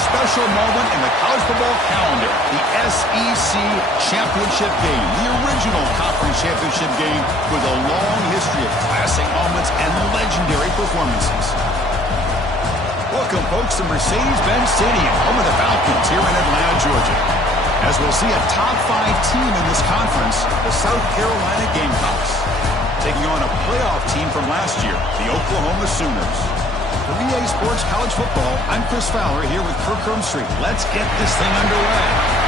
special moment in the college football calendar, the SEC Championship game, the original conference championship game with a long history of classic moments and legendary performances. Welcome, folks, to Mercedes-Benz Stadium, home of the Falcons here in Atlanta, Georgia. As we'll see a top 5 team in this conference, the South Carolina Gamecocks, taking on a playoff team from last year, the Oklahoma Sooners. For EA Sports College Football, I'm Chris Fowler here with Kirk Hermstreet. Let's get this thing underway.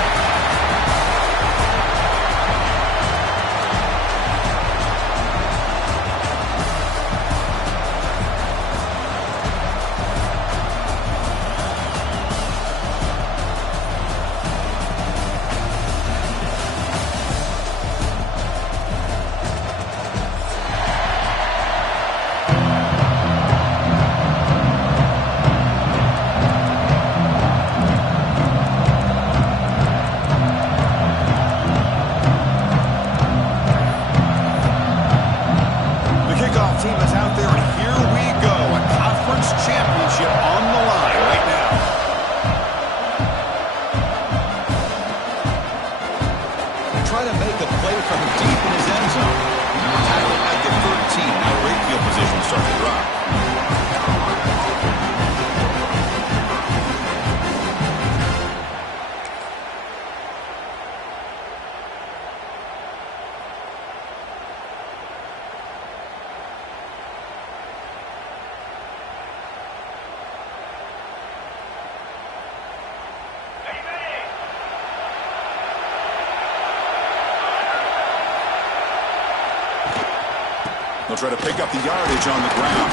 They'll try to pick up the yardage on the ground.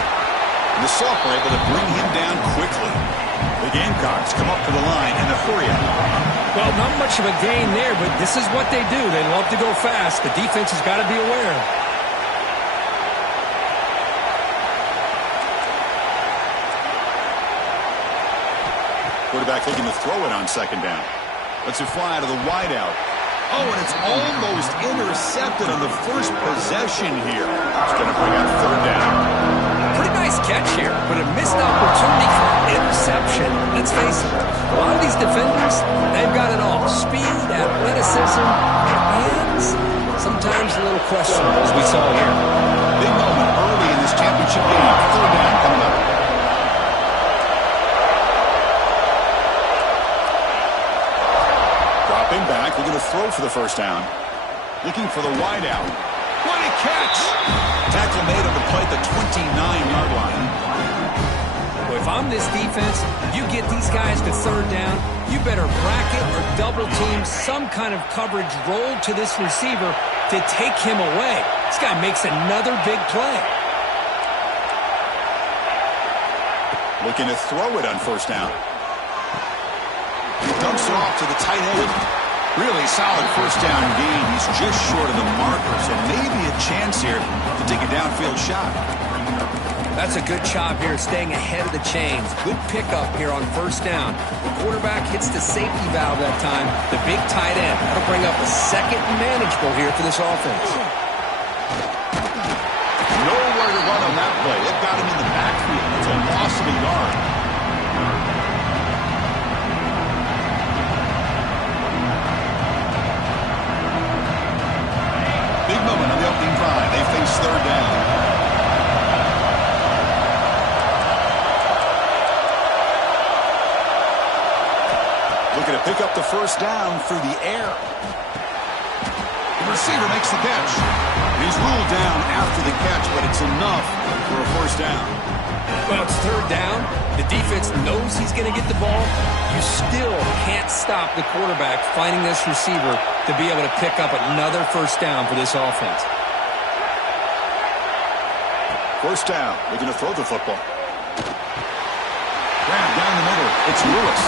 And the sophomore able to bring him down quickly. The Gamecocks come up to the line in a hurry up. Well, not much of a gain there, but this is what they do. They love to go fast. The defense has got to be aware. Quarterback looking to throw it on second down. Lets it fly to the wideout. Oh, and it's almost intercepted on the first possession here. It's going to bring out third down. Pretty nice catch here, but a missed opportunity for interception. Let's face it, a lot of these defenders, they've got it all. Speed, athleticism, and sometimes a little questionable, as we saw here. Big moment early in this championship game. Third down coming up. Dropping back, looking to throw for the first down. Looking for the wideout. What a catch! Tackle made on the play at the 29-yard line. Well, if I'm this defense, you get these guys to third down, you better bracket or double team some kind of coverage roll to this receiver to take him away. This guy makes another big play. Looking to throw it on first down. He dumps it off to the tight end. Really solid first down gain. He's just short of the markers and maybe a chance here to take a downfield shot. That's a good job here, staying ahead of the chains. Good pickup here on first down. The quarterback hits the safety valve that time. The big tight end. That'll bring up a second and manageable here for this offense. Nowhere to run on that play. They've got him in the backfield. It's a loss of a yard. Big moment on the opening drive. They face third down. Looking to pick up the first down through the air. The receiver makes the catch. He's ruled down after the catch, but it's enough for a first down. Well, it's third down. The defense knows he's going to get the ball. You still can't stop the quarterback finding this receiver to be able to pick up another first down for this offense. First down. Looking to throw the football. Grab down the middle. It's Lewis.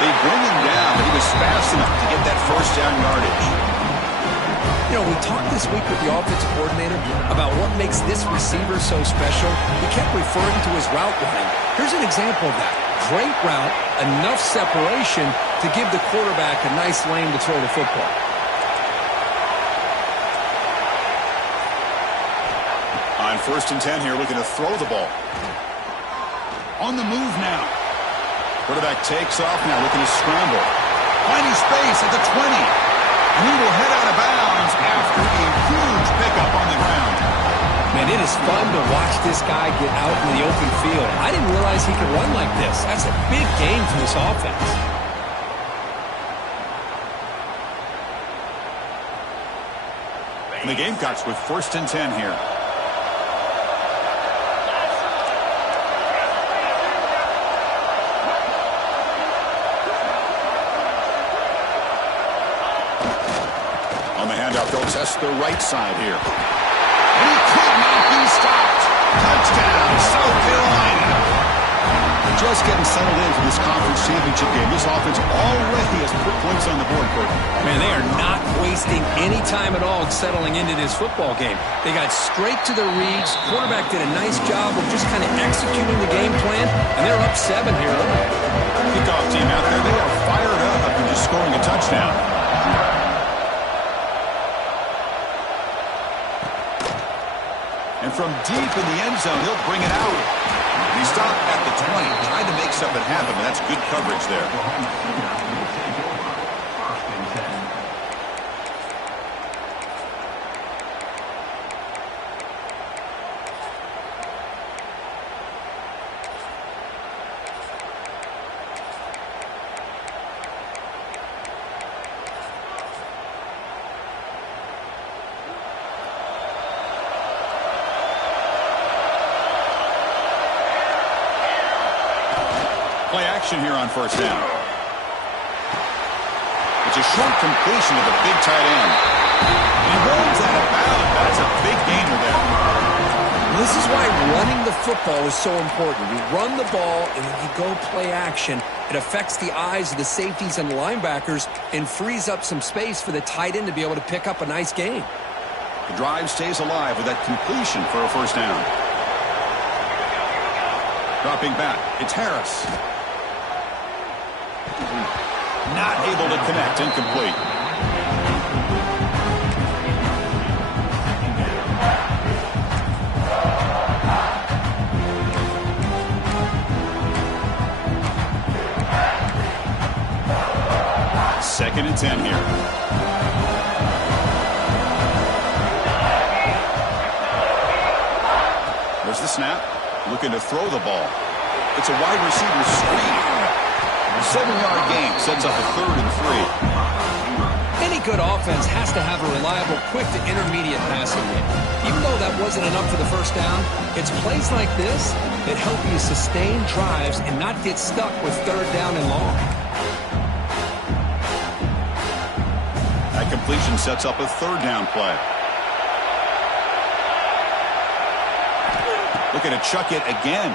They bring him down, but he was fast enough to get that first down yardage. You know, we talked this week with the offensive coordinator about what makes this receiver so special. He kept referring to his route running. Here's an example of that. Great route, enough separation to give the quarterback a nice lane to throw the football. On 1st and 10 here, looking to throw the ball. On the move now. Quarterback takes off now, looking to scramble. Finding space at the 20. And he will head out of bounds after a huge pickup on the ground. Man, it is fun to watch this guy get out in the open field. I didn't realize he could run like this. That's a big game for this offense. And the Gamecocks with 1st and 10 here. On the handoff, they'll test the right side here. And he could not be stopped. Touchdown, South Carolina. Just getting settled in for this conference championship game. This offense already has put points on the board, Courtney. Man, they are not wasting any time at all settling into this football game. They got straight to their reads. Quarterback did a nice job of just kind of executing the game plan, and they're up 7 here early. Kickoff team out there, they are fired up after just scoring a touchdown. And from deep in the end zone, he'll bring it out. He stopped at the 20, trying to make something happen, but that's good coverage there. Play action here on 1st down. It's a short completion of the big tight end. And he rolls out of bounds. That's a big gainer there. This is why running the football is so important. You run the ball, and when you go play action, it affects the eyes of the safeties and linebackers and frees up some space for the tight end to be able to pick up a nice gain. The drive stays alive with that completion for a 1st down. Dropping back, it's Harris. Not able to connect, incomplete. Second and 10 here. There's the snap. Looking to throw the ball. It's a wide receiver screen. 7-yard gain sets up a 3rd and 3. Any good offense has to have a reliable, quick to intermediate passing game. Even though that wasn't enough for the 1st down, it's plays like this that help you sustain drives and not get stuck with 3rd down and long. That completion sets up a 3rd down play. Looking to chuck it again.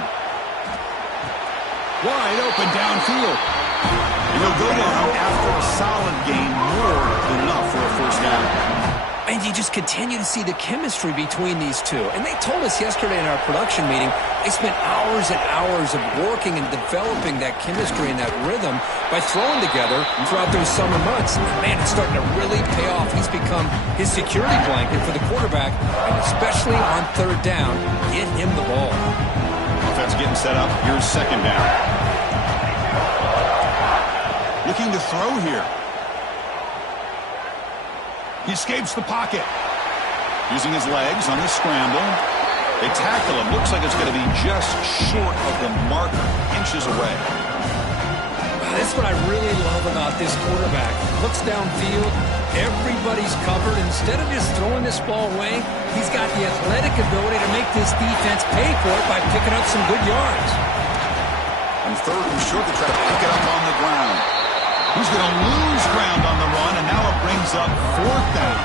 Wide open downfield. And he'll go down after a solid gain, more than enough for a 1st down. And you just continue to see the chemistry between these two. And they told us yesterday in our production meeting, they spent hours and hours of working and developing that chemistry and that rhythm by throwing together throughout those summer months. And man, it's starting to really pay off. He's become his security blanket for the quarterback, and especially on 3rd down, get him the ball. Offense getting set up. Here's 2nd down. Looking to throw here. He escapes the pocket. Using his legs on the scramble. They tackle him. Looks like it's going to be just short of the marker, inches away. That's what I really love about this quarterback. Looks downfield. Everybody's covered. Instead of just throwing this ball away, he's got the athletic ability to make this defense pay for it by picking up some good yards. And 3rd and short to try to pick it up on the ground. He's going to lose ground on the run, and now it brings up 4th down.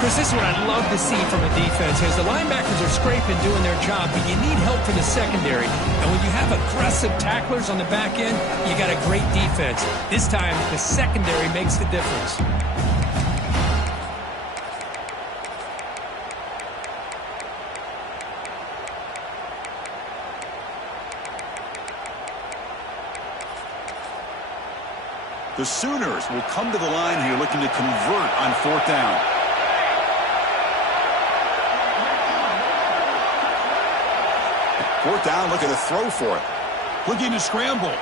Chris, this is what I'd love to see from a defense is the linebackers are scraping, doing their job, but you need help from the secondary. And when you have aggressive tacklers on the back end, you got a great defense. This time, the secondary makes the difference. The Sooners will come to the line here looking to convert on 4th down. Fourth down, looking to throw for it. Looking to scramble.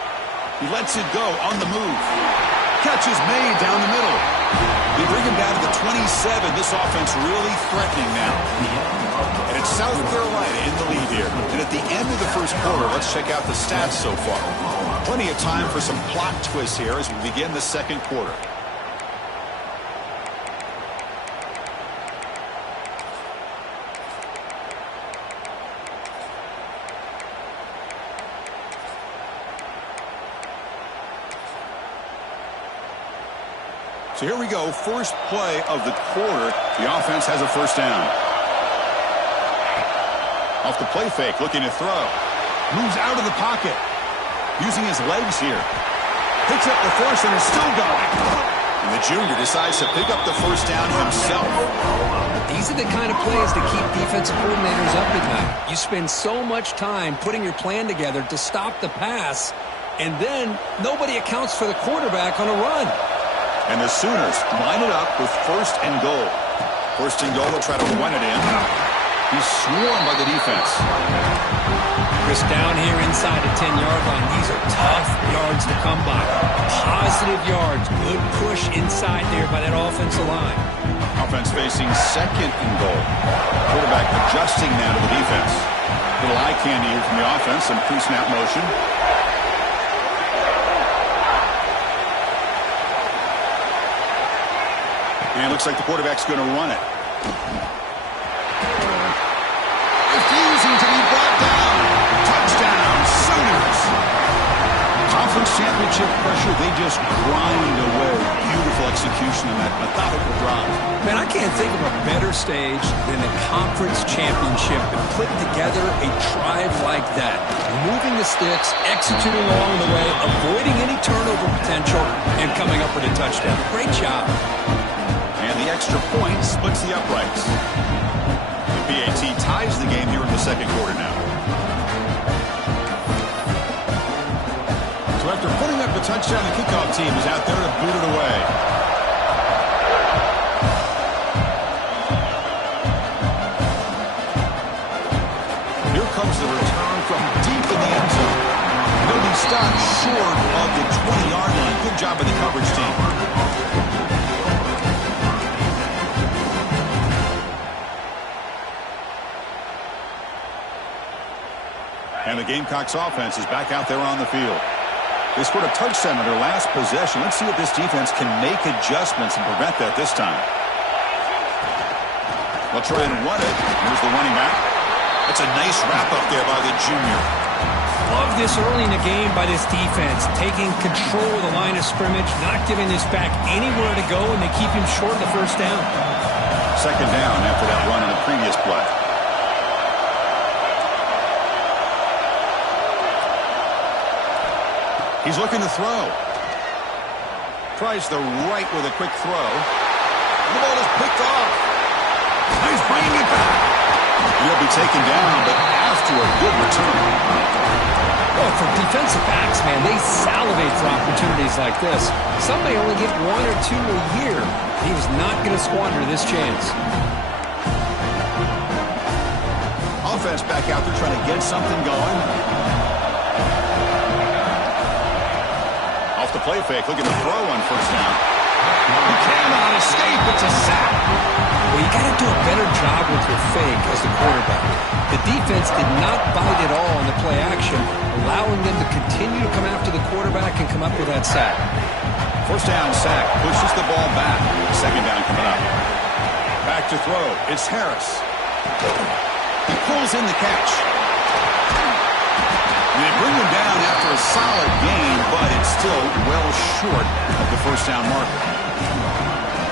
He lets it go on the move. Catch is made down the middle. They bring him down to the 27. This offense really threatening now. And it's South Carolina in the lead here. And at the end of the first quarter, let's check out the stats so far. Plenty of time for some plot twists here as we begin the second quarter. So here we go, first play of the quarter. The offense has a first down. Off the play fake, looking to throw. Moves out of the pocket. Using his legs here. Picks up the first and is still going. And the junior decides to pick up the first down himself. These are the kind of plays that keep defensive coordinators up at night. You spend so much time putting your plan together to stop the pass, and then nobody accounts for the quarterback on a run. And the Sooners line it up with first and goal. First and goal, they'll try to run it in. He's swarmed by the defense. Chris, down here inside the 10-yard line, these are tough yards to come by. Positive yards, good push inside there by that offensive line. Offense facing second and goal. Quarterback adjusting now to the defense. Little eye candy here from the offense, some pre-snap motion. And it looks like the quarterback's going to run it. Refusing to be brought down. Touchdown, Sooners. Conference championship pressure, they just grind away. Beautiful execution in that methodical drive. Man, I can't think of a better stage than a conference championship to put together a drive like that. Moving the sticks, executing along the way, avoiding any turnover potential, and coming up with a touchdown. Great job. And the extra point splits the uprights. The PAT ties the game here in the second quarter now. So after putting up a touchdown, the kickoff team is out there to boot it away. Here comes the return from deep in the end zone. They'll be stopped short of the 20-yard line. Good job by the coverage team. And the Gamecocks offense is back out there on the field. They scored a touchdown on their last possession. Let's see if this defense can make adjustments and prevent that this time. They'll try and run it. Here's the running back. That's a nice wrap up there by the junior. Love this early in the game by this defense. Taking control of the line of scrimmage, not giving this back anywhere to go, and they keep him short of the first down. Second down after that run in the previous play. He's looking to throw. Tries the right with a quick throw. The ball is picked off. He's bringing it back. He'll be taken down, but after a good return. Well, for defensive backs, man, they salivate for opportunities like this. Some may only get one or two a year. He was not going to squander this chance. Offense back out there trying to get something going. Off the play fake, looking to throw on first down. He cannot escape. It's a sack. Well, you got to do a better job with your fake as the quarterback. The defense did not bite at all on the play action, allowing them to continue to come after the quarterback and come up with that sack. First down sack, pushes the ball back. Second down coming up. Back to throw. It's Harris. He pulls in the catch. They bring him down after a solid gain, but it's still well short of the first down marker.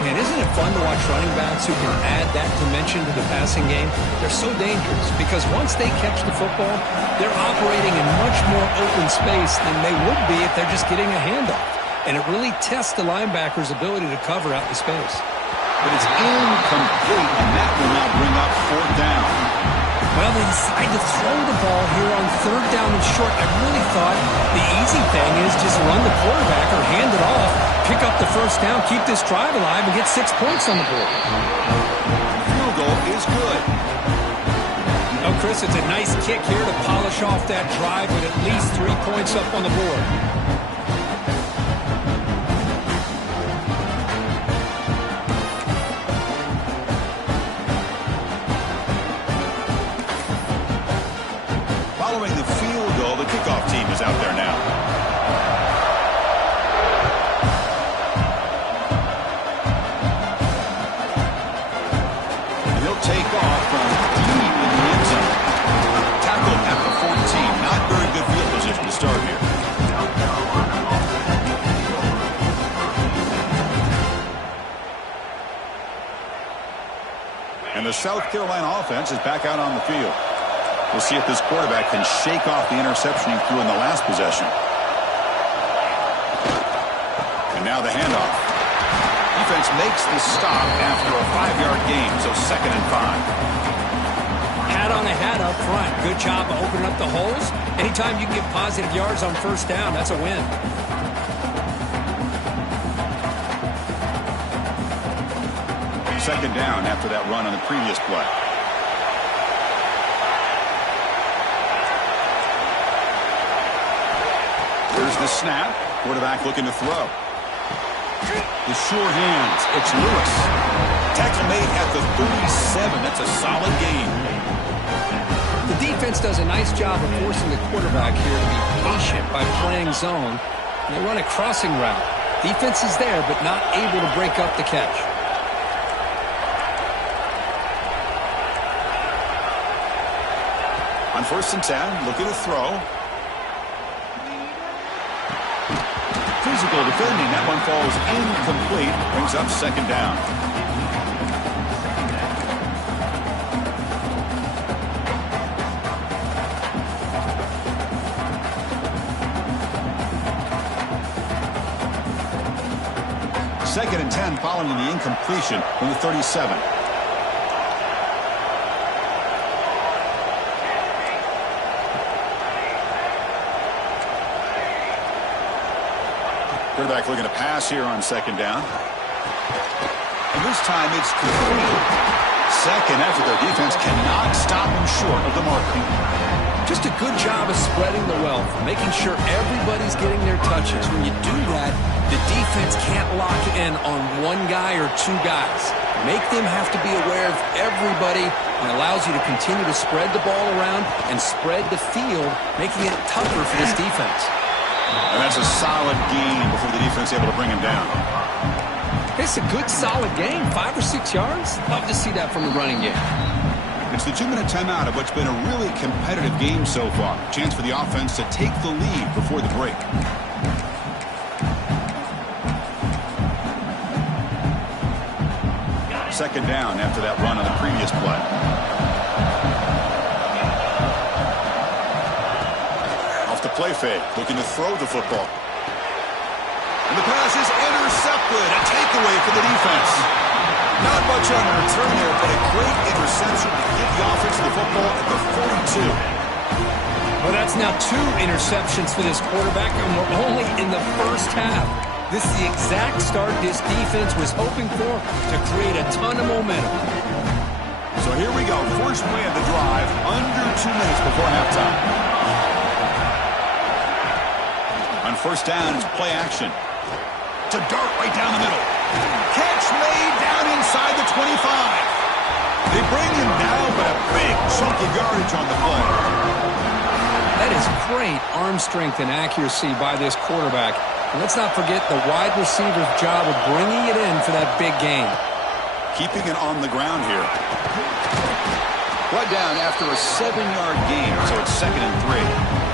Man, isn't it fun to watch running backs who can add that dimension to the passing game? They're so dangerous because once they catch the football, they're operating in much more open space than they would be if they're just getting a handoff. And it really tests the linebacker's ability to cover out the space. But it's incomplete, and that will now bring up fourth down. Well, they decide to throw the ball here on third down and short. I really thought the easy thing is just run the quarterback or hand it off, pick up the first down, keep this drive alive, and get 6 points on the board. Field goal is good. Oh, Chris, it's a nice kick here to polish off that drive with at least 3 points up on the board. Following the field goal, the kickoff team is out there now. And he'll take off from deep in the end zone. Tackled at the 14. Not very good field position to start here. And the South Carolina offense is back out on the field. We'll see if this quarterback can shake off the interception he threw in the last possession. And now the handoff. Defense makes the stop after a 5-yard gain, so 2nd and 5. Hat on a hat up front. Good job of opening up the holes. Anytime you can get positive yards on first down, that's a win. Second down after that run on the previous play. Here's the snap. Quarterback looking to throw. The sure hands. It's Lewis. Tackle made at the 37. That's a solid gain. The defense does a nice job of forcing the quarterback here to be patient by playing zone. And they run a crossing route. Defense is there, but not able to break up the catch. On 1st and 10, looking to throw. Physical defending. That one falls incomplete. Brings up 2nd down. Second and 10 following the incompletion from the 37. Quarterback looking to pass here on 2nd down. And this time it's complete. Second after their defense cannot stop him short of the marker. Just a good job of spreading the wealth, making sure everybody's getting their touches. When you do that, the defense can't lock in on one guy or two guys. Make them have to be aware of everybody, and allows you to continue to spread the ball around and spread the field, making it tougher for this defense. And that's a solid gain before the defense is able to bring him down. It's a good, solid game. 5 or 6 yards. Love to see that from the running game. It's the 2-minute timeout of what's been a really competitive game so far. Chance for the offense to take the lead before the break. Second down after that run on the previous play. Off the play fake, looking to throw the football. And the pass is intercepted. A takeaway for the defense. Not much on the return there, but a great interception to give the offense the football at the 42. Well, that's now 2 interceptions for this quarterback, and we're only in the first half. This is the exact start this defense was hoping for to create a ton of momentum. So here we go. First play of the drive, under 2 minutes before halftime. On first down, it's play action. To dart right down the middle. Catch made down inside the 25. They bring him down, but a big chunk of yardage on the play. That is great arm strength and accuracy by this quarterback. And let's not forget the wide receiver's job of bringing it in for that big gain. Keeping it on the ground here. Brought down after a 7-yard gain, so it's 2nd and 3.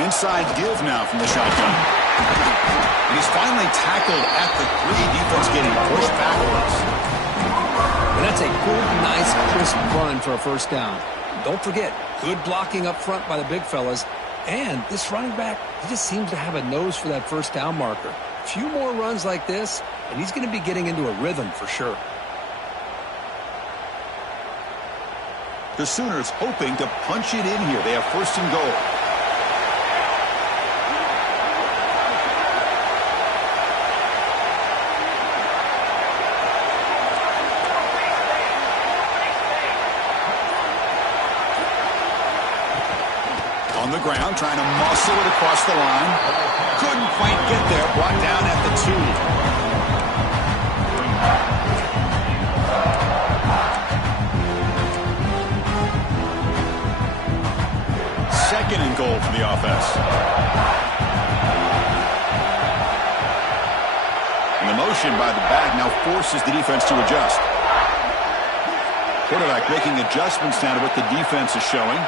Inside give now from the shotgun. And he's finally tackled at the 3. Defense getting pushed backwards. And that's a good, nice, crisp run for a first down. Don't forget, good blocking up front by the big fellas. And this running back, he just seems to have a nose for that first down marker. A few more runs like this, and he's going to be getting into a rhythm for sure. The Sooners hoping to punch it in here. They have 1st and goal. On the ground, trying to muscle it across the line. Couldn't quite get there. Brought down at the 2. Second and goal for the offense. And the motion by the back now forces the defense to adjust. Quarterback making adjustments now to what the defense is showing.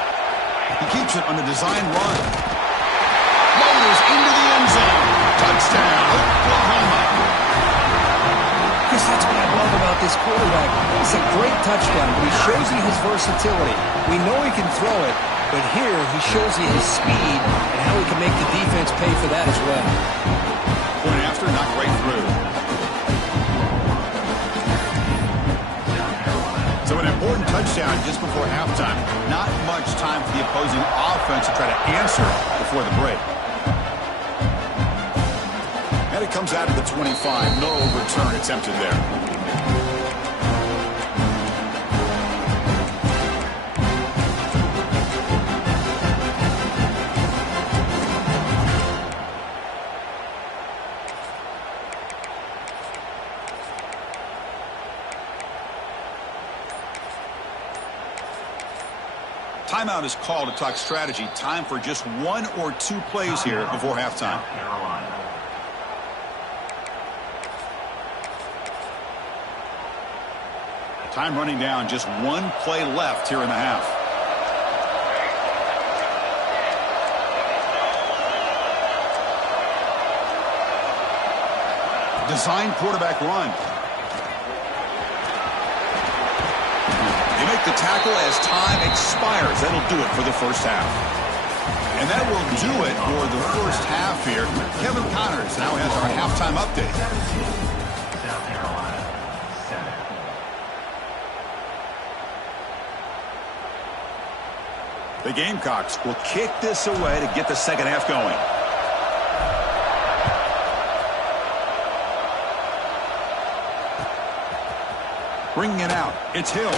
He keeps it on the design run. Motors into the end zone. Touchdown, Oklahoma. Chris, that's what I love about this quarterback. It's a great touchdown, but he shows you his versatility. We know he can throw it, but here he shows you his speed and how he can make the defense pay for that as well. Point after, knocked right through. So an important touchdown just before halftime. Not much time for the opposing offense to try to answer before the break. And it comes out of the 25. No return attempted there. Timeout is called to talk strategy. Time for just 1 or 2 plays here before halftime. Time running down. Just 1 play left here in the half. Design quarterback run. They make the tackle as time expires. That'll do it for the first half. And that will do it for the first half here. Kevin Connors now has our halftime update. The Gamecocks will kick this away to get the second half going. Bringing it out. It's Hill.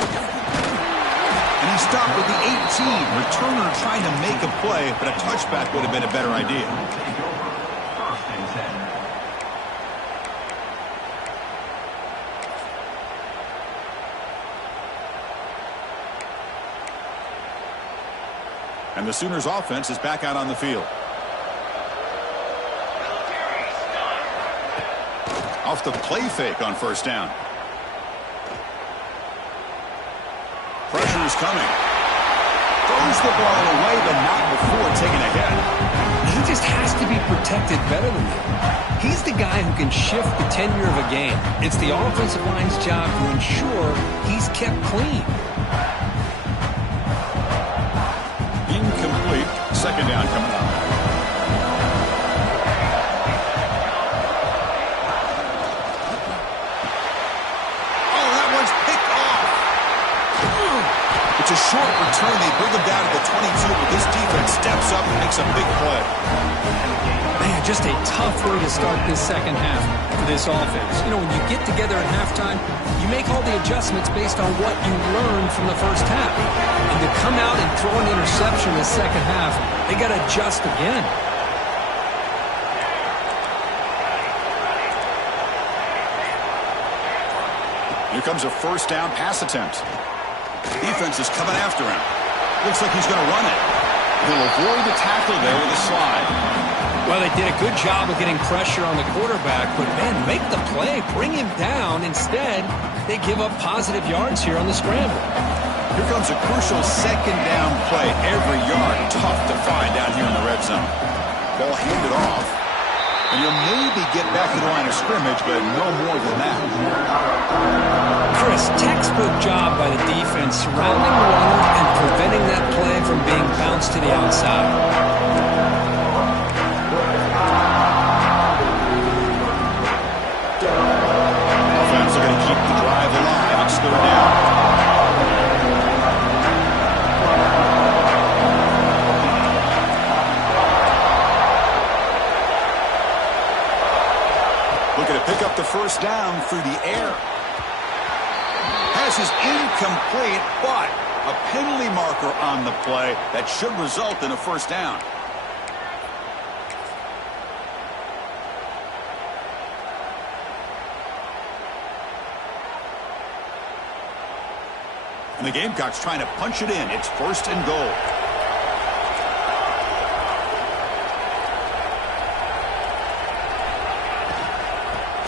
And he stopped with the 18. Returner trying to make a play, but a touchback would have been a better idea. And the Sooners offense is back out on the field. Off the play fake on first down. Pressure is coming. Throws the ball away, but not before taking a hit. He just has to be protected better than that. He's the guy who can shift the tenure of a game. It's the offensive line's job to ensure he's kept clean. Incomplete. Second down coming up. Oh, that one's picked off. It's a short return. They bring him down to the 22, but this defense steps up and makes a big play. Man, just a tough way to start this second half for this offense. You know, when you get together at halftime, you make all the adjustments based on what you learned from the first half. And to come out and throw an interception in the second half, they got to adjust again. Here comes a first down pass attempt. Defense is coming after him. Looks like he's going to run it. He'll avoid the tackle there with a slide. Well, they did a good job of getting pressure on the quarterback, but, man, make the play. Bring him down. Instead, they give up positive yards here on the scramble. Here comes a crucial second down play. Every yard tough to find down here in the red zone. Ball handed off. And you'll maybe get back to the line of scrimmage, but no more than that. Chris, textbook job by the defense surrounding the runner and preventing that play from being bounced to the outside. Offense are going to keep the drive alive. It's third down. Looking to pick up the first down through the air. Pass is incomplete, but A penalty marker on the play that should result in a first down. And the Gamecocks trying to punch it in. It's first and goal.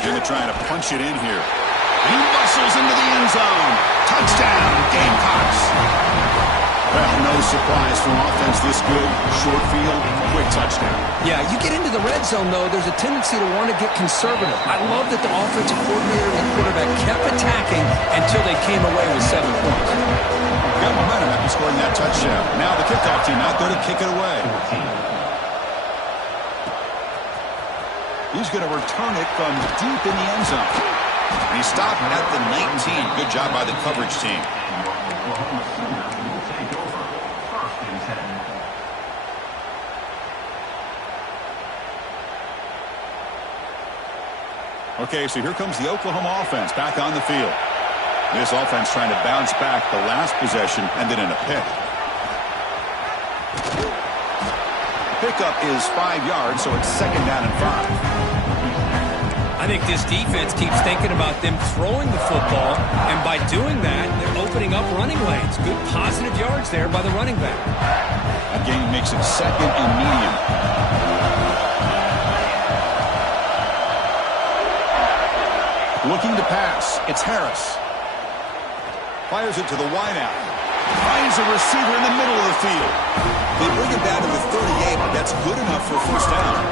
They're trying to punch it in here. He muscles into the end zone. Touchdown, Gamecocks. Well, no surprise from offense this good. Short field, quick touchdown. Yeah, you get into the red zone, though, there's a tendency to want to get conservative. I love that the offensive coordinator and quarterback kept attacking until they came away with 7 points. Got momentum after scoring that touchdown. Now the kickoff team out there to kick it away. He's going to return it from deep in the end zone. And he stopped at the 19. Good job by the coverage team. Okay, so here comes the Oklahoma offense back on the field. This offense trying to bounce back. The last possession ended in a pick. Pickup is 5 yards, so it's second down and 5. I think this defense keeps thinking about them throwing the football, and by doing that, they're opening up running lanes. Good positive yards there by the running back. That gain makes it second and medium. Looking to pass. It's Harris. Fires it to the wideout. Finds a receiver in the middle of the field. They bring it down to the 38, but that's good enough for a first down.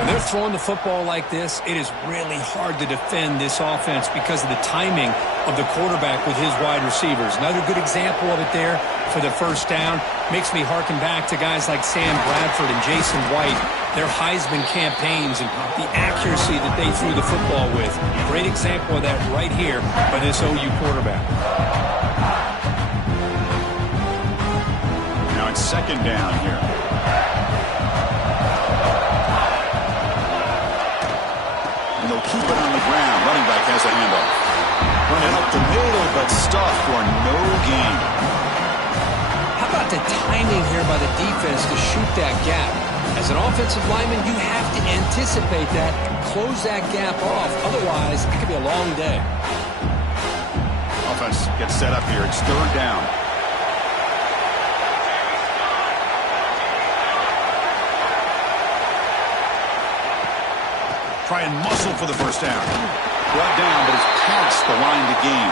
When they're throwing the football like this, it is really hard to defend this offense because of the timing of the quarterback with his wide receivers. Another good example of it there for the first down. Makes me harken back to guys like Sam Bradford and Jason White, their Heisman campaigns and the accuracy that they threw the football with. Great example of that right here by this OU quarterback. Now it's second down here. And they'll keep it on the ground. Running back has a handoff. Running up the middle, but stuffed for no gain. How about the timing here by the defense to shoot that gap? As an offensive lineman, you have to anticipate that, close that gap off. Otherwise, it could be a long day. Offense gets set up here. It's third down. Try and muscle for the first down. Brought down, but it's past the line to gain.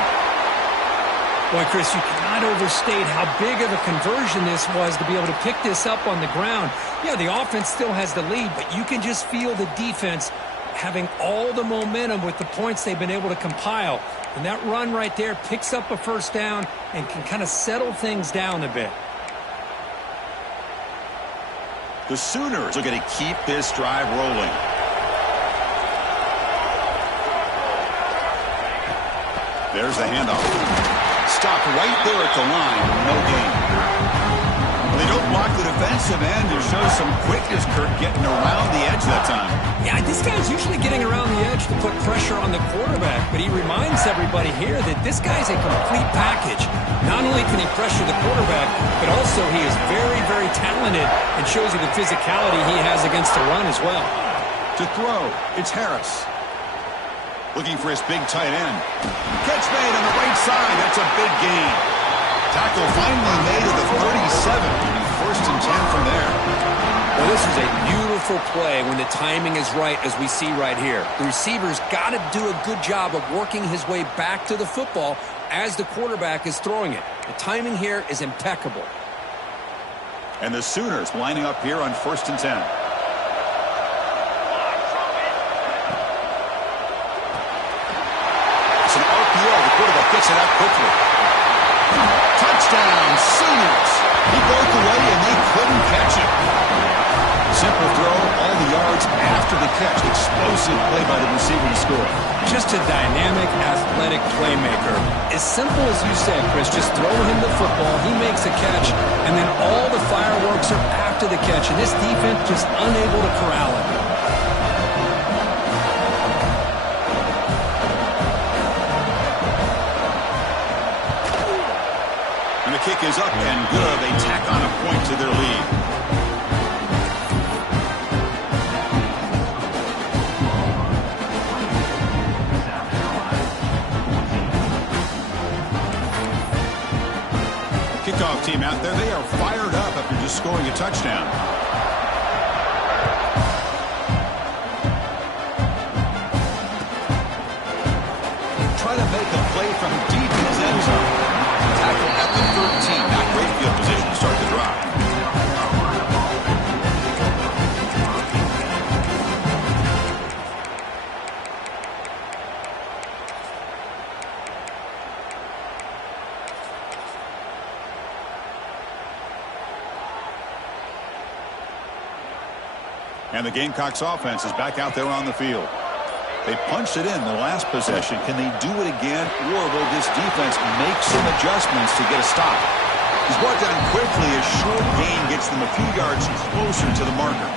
Boy, Chris, you cannot overstate how big of a conversion this was to be able to pick this up on the ground. Yeah, the offense still has the lead, but you can just feel the defense having all the momentum with the points they've been able to compile. And that run right there picks up a first down and can kind of settle things down a bit. The Sooners are going to keep this drive rolling. There's the handoff. Stopped right there at the line. No gain. They don't block the defensive end. It shows some quickness, Kirk, getting around the edge that time. Yeah, this guy's usually getting around the edge to put pressure on the quarterback, but he reminds everybody here that this guy's a complete package. Not only can he pressure the quarterback, but also he is very, very talented and shows you the physicality he has against the run as well. To throw, it's Harris. Looking for his big tight end. Catch made on the right side. That's a big gain. Tackle finally made at the 37. It'll be first and 10 from there. Well, this is a beautiful play when the timing is right, as we see right here. The receiver's got to do a good job of working his way back to the football as the quarterback is throwing it. The timing here is impeccable. And the Sooners lining up here on first and 10. It's an RPO. The quarterback gets it out quickly. Touchdown, Sooners. He broke away and they couldn't catch it. Simple throw, all the yards after the catch. Explosive play by the receiver to score. Just a dynamic, athletic playmaker. As simple as you said, Chris, just throw him the football, he makes a catch, and then all the fireworks are after the catch, and this defense just unable to corral it. kick is up and good. They tack on a point to their lead. Kickoff team out there. They are fired up after just scoring a touchdown. Try to make a play from deep in his end zone. Tackle at the 13. Not great field position to start the drive. And the Gamecocks offense is back out there on the field. They punched it in the last possession. Can they do it again, or will this defense make some adjustments to get a stop? He's brought down quickly. A short gain gets them a few yards closer to the marker.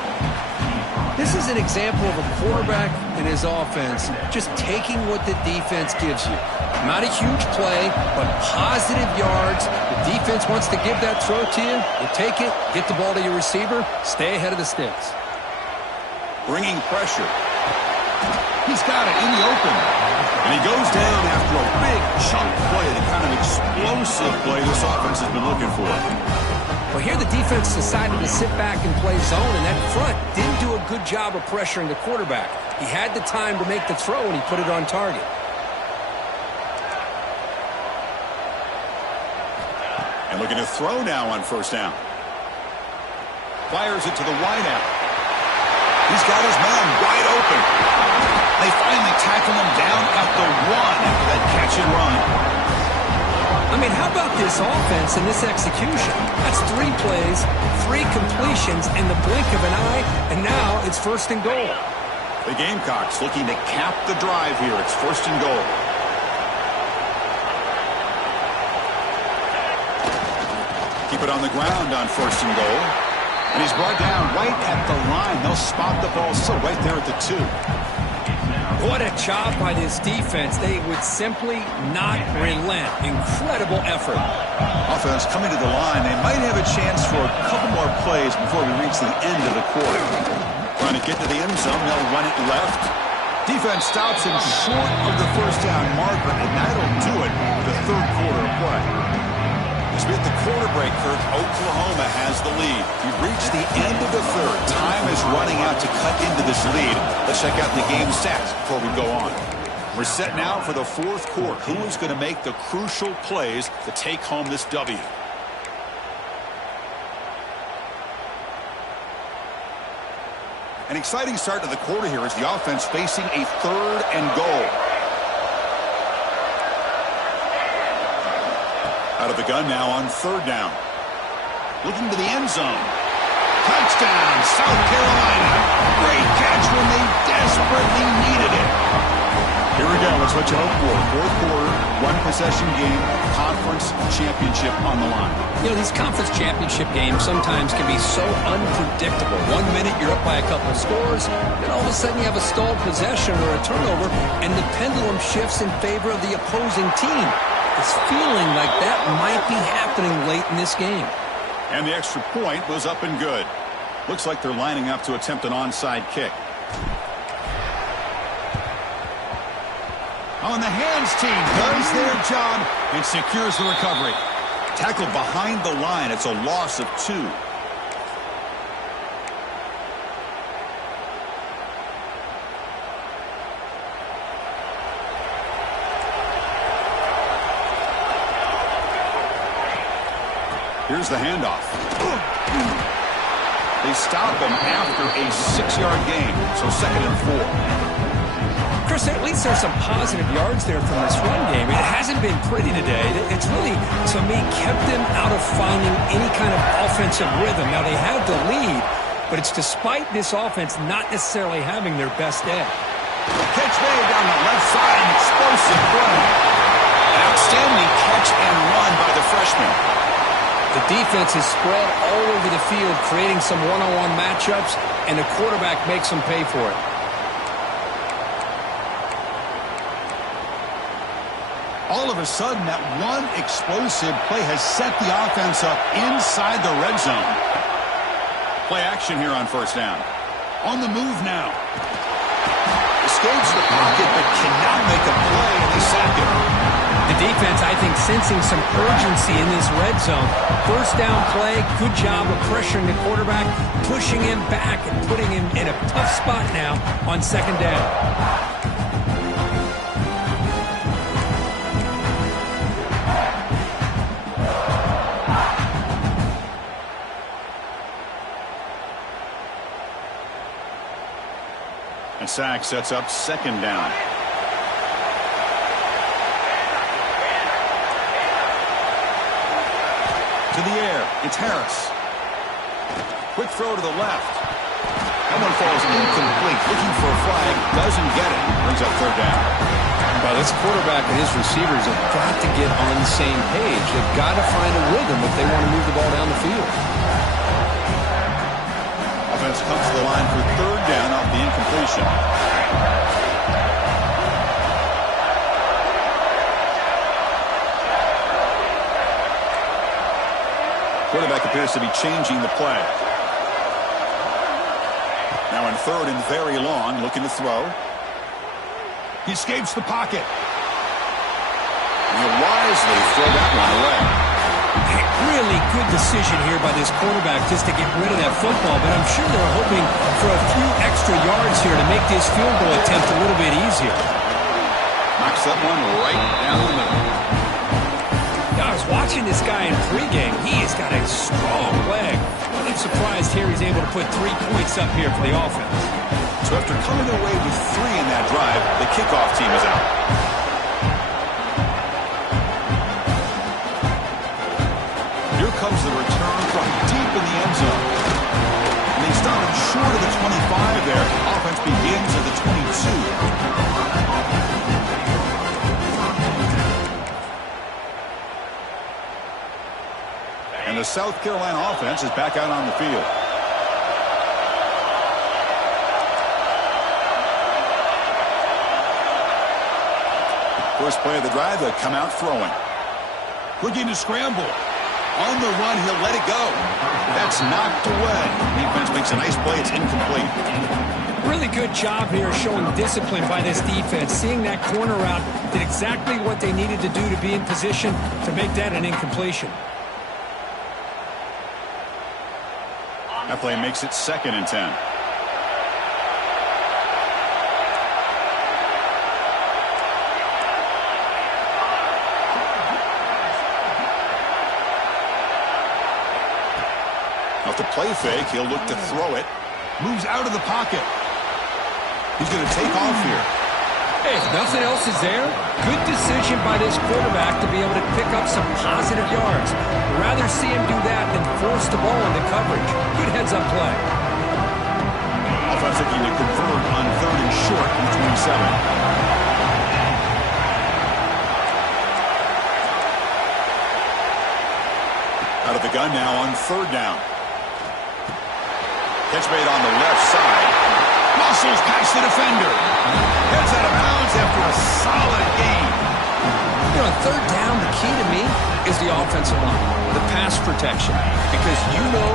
This is an example of a quarterback and his offense just taking what the defense gives you. Not a huge play, but positive yards. The defense wants to give that throw to you. You take it, get the ball to your receiver, stay ahead of the sticks. Bringing pressure. He's got it in the open. And he goes down after a big chunk play, the kind of explosive play this offense has been looking for. Well, here the defense decided to sit back and play zone, and that front didn't do a good job of pressuring the quarterback. He had the time to make the throw, and he put it on target. And looking to throw now on first down. Fires it to the wideout. He's got his man wide open. They finally tackle him down at the 1 after that catch and run. I mean, how about this offense and this execution? That's 3 plays, 3 completions in the blink of an eye, and now it's first and goal. The Gamecocks looking to cap the drive here. It's first and goal. Keep it on the ground on first and goal. And he's brought down right at the line. They'll spot the ball still right there at the 2. What a job by this defense. They would simply not relent. Incredible effort. Offense coming to the line. They might have a chance for a couple more plays before we reach the end of the quarter. Trying to get to the end zone. They'll run it left. Defense stops him short of the first down marker, and that'll do it for the third quarter of play. As we hit the quarter break, Kirk, Oklahoma has the lead. We've reached the end of the third. Time is running out to cut into this lead. Let's check out the game stats before we go on. We're set now for the fourth quarter. Who is going to make the crucial plays to take home this W? An exciting start to the quarter here as the offense facing a third and goal. Out of the gun now on third down. Looking to the end zone. Touchdown, South Carolina. Great catch when they desperately needed it. Here we go. That's what you hope for. Fourth quarter, 1-possession game, conference championship on the line. You know, these conference championship games sometimes can be so unpredictable. 1 minute you're up by a couple of scores, then all of a sudden you have a stalled possession or a turnover, and the pendulum shifts in favor of the opposing team. It's feeling like that might be happening late in this game. And the extra point was up and good. Looks like they're lining up to attempt an onside kick. On the hands team does their job and secures the recovery. Tackled behind the line. It's a loss of 2. Here's the handoff. They stop him after a 6-yard gain, so 2nd and 4. Chris, at least there's some positive yards there from this run game. It hasn't been pretty today. It's really, to me, kept them out of finding any kind of offensive rhythm. Now, they have the lead, but it's despite this offense not necessarily having their best day. Catch made down the left side, an explosive run. An outstanding catch and run by the freshman. The defense is spread all over the field, creating some one-on-one matchups, and the quarterback makes them pay for it. All of a sudden, that one explosive play has set the offense up inside the red zone. Play action here on first down. On the move now. Escapes the pocket, but cannot make a play, and they sack him. The defense, I think, sensing some urgency in this red zone. First down play, good job of pressuring the quarterback, pushing him back and putting him in a tough spot now on second down. And sack sets up second down. To the air, it's Harris. Quick throw to the left. That one falls incomplete. Looking for a flag, doesn't get it. Brings up third down. Well, this quarterback and his receivers have got to get on the same page. They've got to find a rhythm if they want to move the ball down the field. Offense comes to the line for third down off the incompletion. Quarterback appears to be changing the play. Now in third and very long, looking to throw. He escapes the pocket. And he'll wisely throw that one away. Really good decision here by this quarterback just to get rid of that football, but I'm sure they're hoping for a few extra yards here to make this field goal attempt a little bit easier. Knocks that one right down the middle. I was watching this guy in pregame. He has got a strong leg. I'm surprised here he's able to put 3 points up here for the offense. So after coming away with 3 in that drive, the kickoff team is out. Here comes the return from deep in the end zone. And they stop him short of the 25 there. Offense begins at the 22. And the South Carolina offense is back out on the field. First play of the drive, they'll come out throwing. Looking to scramble. On the run, he'll let it go. That's knocked away. Defense makes a nice play. It's incomplete. Really good job here showing discipline by this defense. Seeing that corner route, did exactly what they needed to do to be in position to make that an incompletion. That play makes it 2nd and 10. Off the play fake, he'll look to throw it. Moves out of the pocket. He's going to take off here. Hey, if nothing else is there, good decision by this quarterback to be able to pick up some positive yards. I'd rather see him do that than force the ball into coverage. Good heads-up play. Offense looking to convert on 3rd and short from the 27. Out of the gun now on 3rd down. Catch made on the left side. Muscles past the defender. Heads out of bounds after a solid gain. You know, on 3rd down, the key to me is the offensive line, the pass protection. Because you know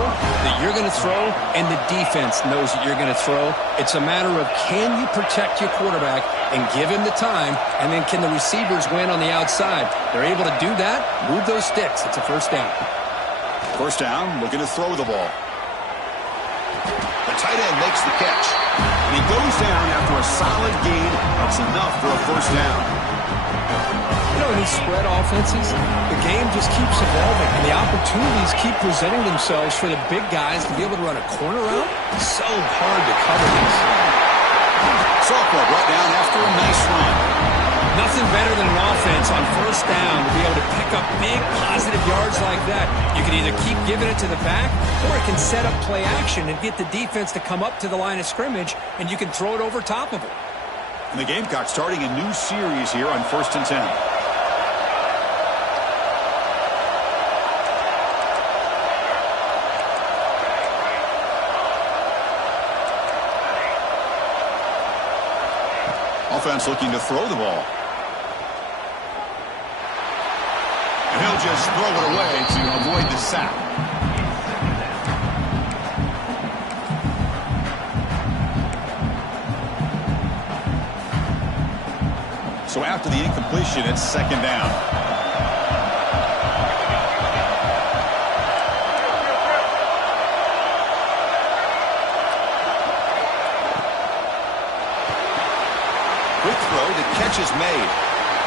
that you're going to throw, and the defense knows that you're going to throw. It's a matter of can you protect your quarterback and give him the time, and then can the receivers win on the outside? They're able to do that, move those sticks. It's a 1st down. First down, looking to throw the ball. The tight end makes the catch. And he goes down after a solid gain. That's enough for a 1st down. You know, in these spread offenses, the game just keeps evolving, and the opportunities keep presenting themselves for the big guys to be able to run a corner route. It's so hard to cover this. Sophomore brought down after a nice run. Nothing better than an offense on 1st down to be able to pick up big positive yards like that. You can either keep giving it to the back, or it can set up play action and get the defense to come up to the line of scrimmage, and you can throw it over top of them. And the Gamecocks starting a new series here on 1st and 10. Offense looking to throw the ball. He'll just throw it away to avoid the sack. So after the incompletion, it's second down. Quick throw, the catch is made.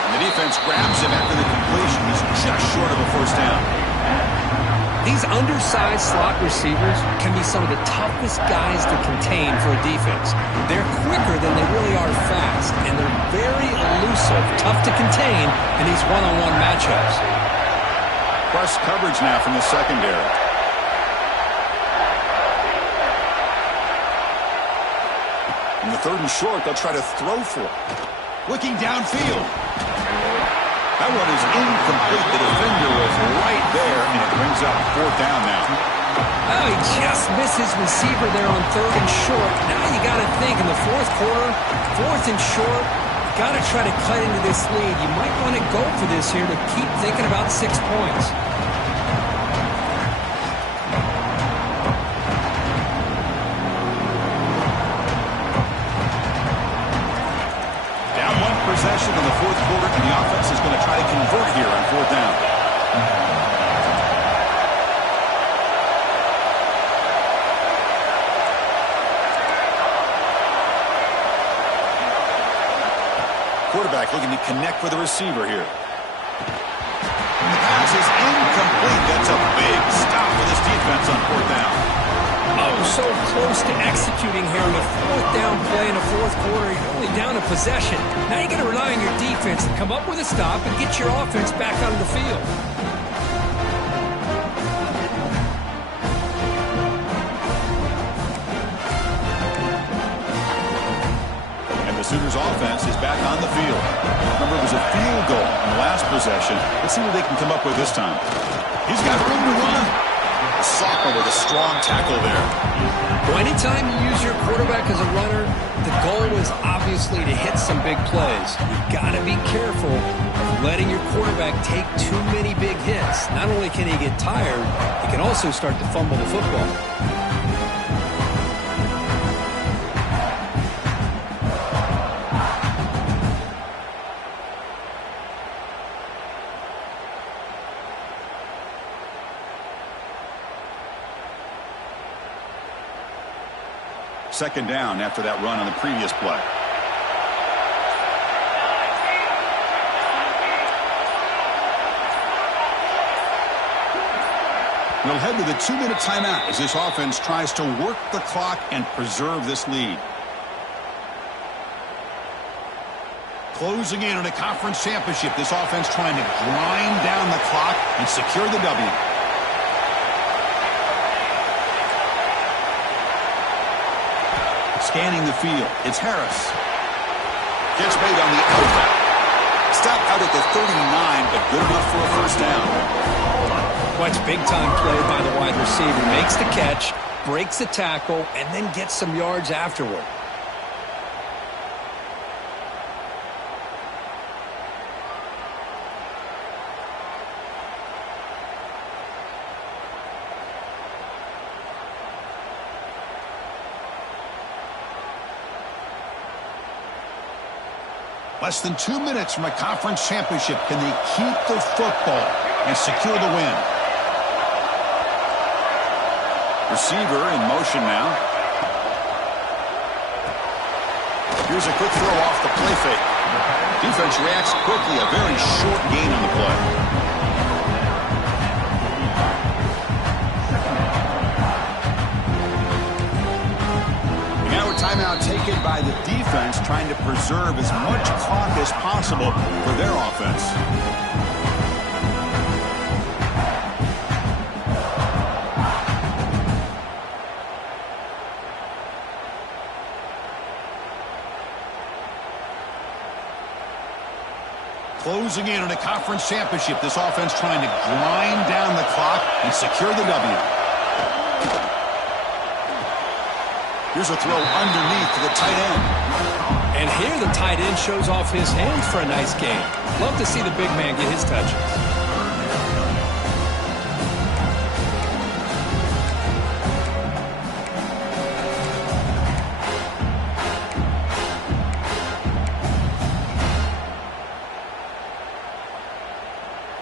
And the defense grabs him after the completion. He's just short of a first down. These undersized slot receivers can be some of the toughest guys to contain for a defense. They're quicker than they really are fast, and they're very elusive, tough to contain in these one-on-one matchups. Press coverage now from the secondary. In the 3rd and short, they'll try to throw for it. Looking downfield. That one is incomplete. The defender was right there, and it brings up 4th down now. Oh, he just missed his receiver there on 3rd and short. Now you got to think in the 4th quarter, 4th and short, you got to try to cut into this lead. You might want to go for this here to keep thinking about 6 points. Possession in the 4th quarter, and the offense is going to try to convert here on 4th down. Quarterback looking to connect with the receiver here. The pass is incomplete. That's a big stop for this defense on 4th down. Oh, so close to executing here on the 4th down play in the 4th quarter. You're only down a possession. Now you got to rely on your defense to come up with a stop and get your offense back out of the field. And the Sooners offense is back on the field. Remember, it was a field goal in the last possession. Let's see what they can come up with this time. He's got room to run. The sophomore with a strong tackle there. Well, anytime you use your quarterback as a runner, the goal is obviously to hit some big plays. You've got to be careful of letting your quarterback take too many big hits. Not only can he get tired, he can also start to fumble the football. Second down after that run on the previous play. We'll head to the 2-minute timeout as this offense tries to work the clock and preserve this lead. Closing in on a conference championship, this offense trying to grind down the clock and secure the W. Scanning the field, it's Harris. Catch made on the outlet. Stop out at the 39, but good enough for a first down. Well, it's big-time play by the wide receiver. Makes the catch, breaks the tackle, and then gets some yards afterward. Less than 2 minutes from a conference championship. Can they keep the football and secure the win? Receiver in motion now. Here's a quick throw off the play fake. Defense reacts quickly. A very short gain on the play. Timeout taken by the defense, trying to preserve as much clock as possible for their offense. Closing in on a conference championship, this offense trying to grind down the clock and secure the W. Here's a throw underneath to the tight end. And here the tight end shows off his hands for a nice game. Love to see the big man get his touches.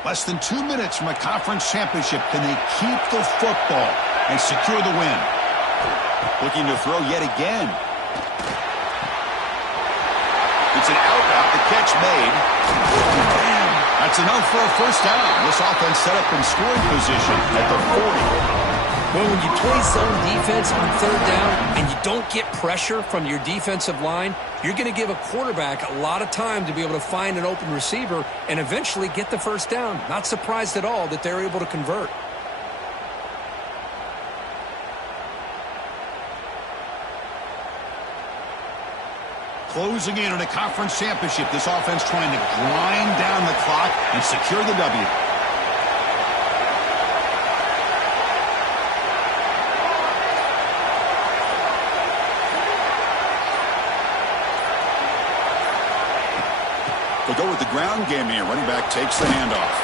Less than 2 minutes from a conference championship. Can they keep the football and secure the win? Looking to throw yet again. It's an out route. The catch made. That's enough for a first down. This offense set up in scoring position at the 40. Well, when you play zone defense on third down and you don't get pressure from your defensive line, you're going to give a quarterback a lot of time to be able to find an open receiver and eventually get the first down. Not surprised at all that they're able to convert. Closing in on a conference championship, this offense trying to grind down the clock and secure the W. They'll go with the ground game here. Running back takes the handoff.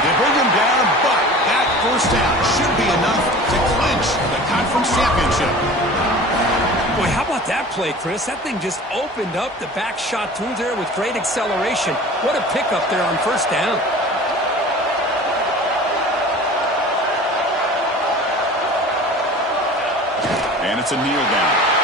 They bring him down, but that first down should be enough to clinch the conference championship. Boy, how about that play, Chris? That thing just opened up the back shot through there with great acceleration. What a pickup there on first down. And it's a kneel down.